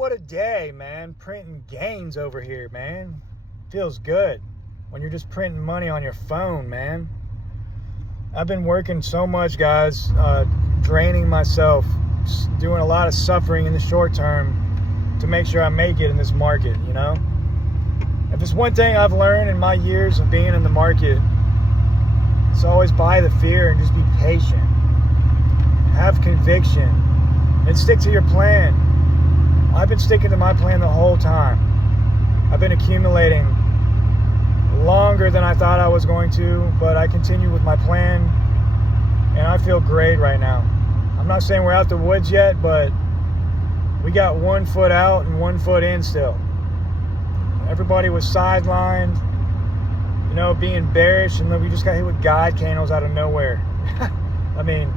what a day, man. Printing gains over here, man. Feels good when you're just printing money on your phone, man. I've been working so much, guys, draining myself, doing a lot of suffering in the short term to make sure I make it in this market, you know? If there's one thing I've learned in my years of being in the market, it's always buy the fear and just be patient. Have conviction and stick to your plan. I've been sticking to my plan the whole time. I've been accumulating longer than I thought I was going to, but I continue with my plan and I feel great right now. I'm not saying we're out the woods yet, but we got 1 foot out and 1 foot in still. Everybody was sidelined, you know, being bearish, and then we just got hit with guide candles out of nowhere. I mean,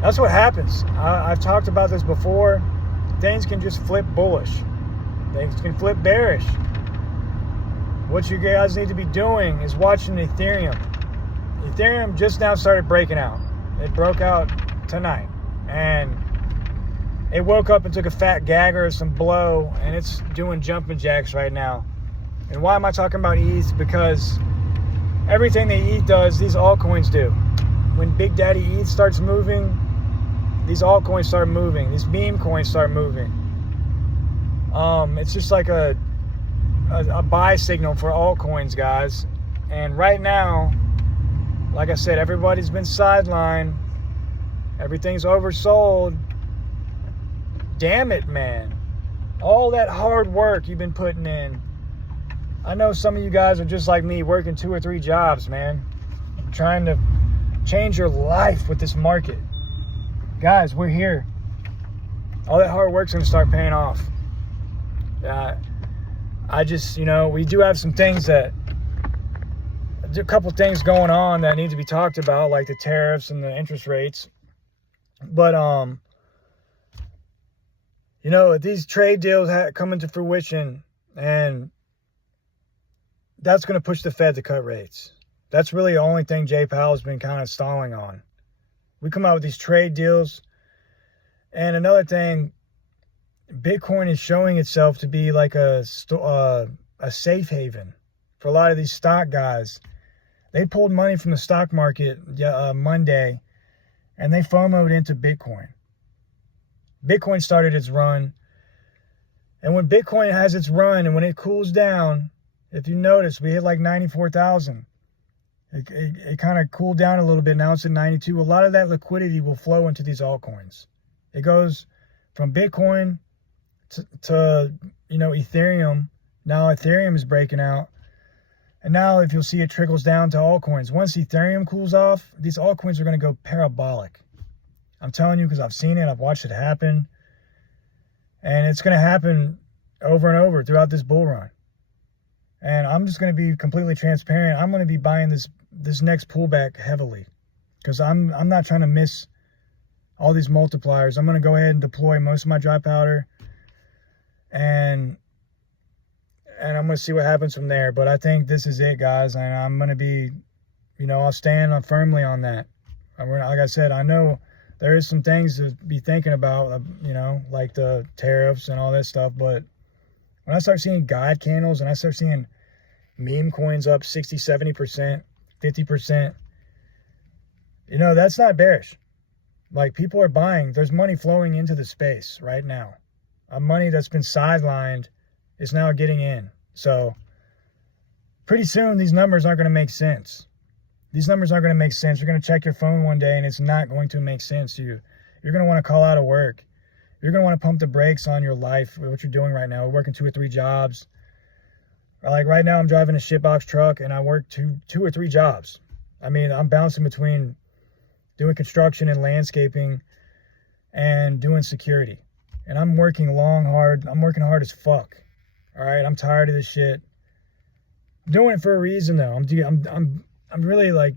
that's what happens. I've talked about this before. Things can just flip bullish. Things can flip bearish. What you guys need to be doing is watching Ethereum. Ethereum just now started breaking out. It broke out tonight. And it woke up and took a fat gagger of some blow, and it's doing jumping jacks right now. And why am I talking about ETH? Because everything that ETH does, these altcoins do. When Big Daddy ETH starts moving, these altcoins start moving. These meme coins start moving. It's just like a buy signal for altcoins, guys. And right now, like I said, everybody's been sidelined. Everything's oversold. Damn it, man. All that hard work you've been putting in. I know some of you guys are just like me, working 2 or 3 jobs, man. Trying to change your life with this market. Guys, we're here. All that hard work's going to start paying off. I just, you know, we do have some things a couple things going on that need to be talked about, like the tariffs and the interest rates. But, you know, these trade deals come into fruition, and that's going to push the Fed to cut rates. That's really the only thing Jay Powell's been kind of stalling on. We come out with these trade deals. And another thing, Bitcoin is showing itself to be like a safe haven for a lot of these stock guys. They pulled money from the stock market Monday, and they FOMO'd into Bitcoin. Bitcoin started its run. And when Bitcoin has its run and when it cools down, if you notice, we hit like 94,000. It kind of cooled down a little bit. Now it's at 92. A lot of that liquidity will flow into these altcoins. It goes from Bitcoin to you know, Ethereum. Now Ethereum is breaking out. And now if you'll see, it trickles down to altcoins. Once Ethereum cools off, these altcoins are going to go parabolic. I'm telling you, because I've seen it. I've watched it happen. And it's going to happen over and over throughout this bull run. And I'm just going to be completely transparent. I'm going to be buying this next pullback heavily, because I'm not trying to miss all these multipliers. I'm going to go ahead and deploy most of my dry powder, and I'm going to see what happens from there. But I think this is it, guys, and I'm going to be, you know, I'll stand firmly on that. Like I said, I know there is some things to be thinking about, you know, like the tariffs and all that stuff, but when I start seeing guide candles and I start seeing meme coins up 60, 70%, 50%, you know, that's not bearish. Like, people are buying. There's money flowing into the space right now. Money that's been sidelined is now getting in. So pretty soon these numbers aren't going to make sense. These numbers aren't going to make sense. You're going to check your phone one day and it's not going to make sense to you. You're going to want to call out of work. You're going to want to pump the brakes on your life, what you're doing right now. We're working 2 or 3 jobs. Like right now, I'm driving a shitbox truck and I work 2 or 3 jobs. I mean, I'm bouncing between doing construction and landscaping and doing security. And I'm working hard. I'm working hard as fuck. All right, I'm tired of this shit. I'm doing it for a reason, though. I'm really, like,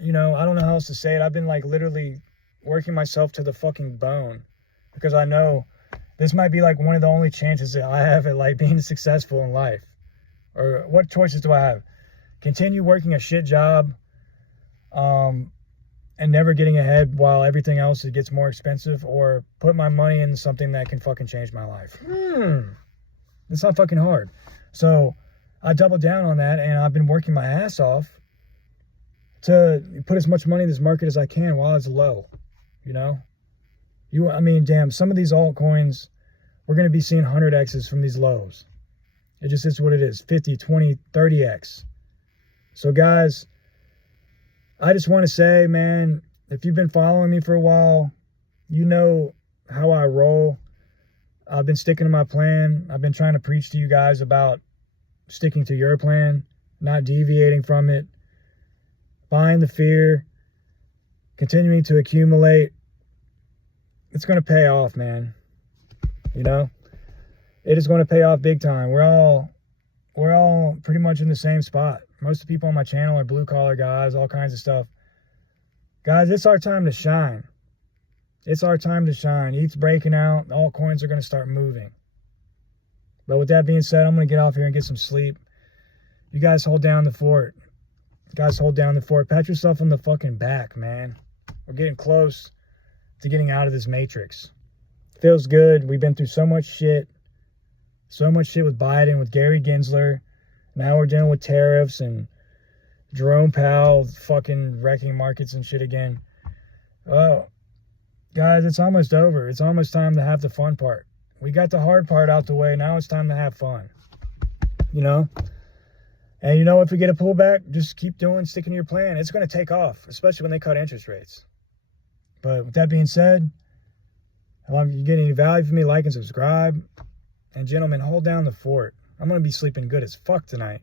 you know, I don't know how else to say it. I've been, like, literally working myself to the fucking bone, because I know this might be like one of the only chances that I have at, like, being successful in life. Or what choices do I have? Continue working a shit job, and and never getting ahead while everything else gets more expensive, or put my money in something that can fucking change my life? It's not fucking hard. So I doubled down on that, and I've been working my ass off to put as much money in this market as I can while it's low. You know? I mean, damn, some of these altcoins, we're going to be seeing 100x's from these lows. It just is what it is. 50, 20, 30x. So guys, I just want to say, man, if you've been following me for a while, you know how I roll. I've been sticking to my plan. I've been trying to preach to you guys about sticking to your plan, not deviating from it, buying the fear, continuing to accumulate. It's going to pay off, man. You know, it is going to pay off big time. We're all pretty much in the same spot. Most of the people on my channel are blue collar guys, all kinds of stuff. Guys, it's our time to shine. It's our time to shine. ETH's breaking out. Altcoins are going to start moving. But with that being said, I'm going to get off here and get some sleep. You guys hold down the fort. You guys hold down the fort. Pat yourself on the fucking back, man. We're getting close to getting out of this matrix. Feels good. We've been through so much shit. So much shit with Biden, with Gary Gensler. Now we're dealing with tariffs and Jerome Powell fucking wrecking markets and shit again. Well, guys, it's almost over. It's almost time to have the fun part. We got the hard part out the way. Now it's time to have fun. You know? And you know, if we get a pullback, just keep sticking to your plan. It's going to take off, especially when they cut interest rates. But with that being said, if you get any value from me, like and subscribe. And gentlemen, hold down the fort. I'm going to be sleeping good as fuck tonight.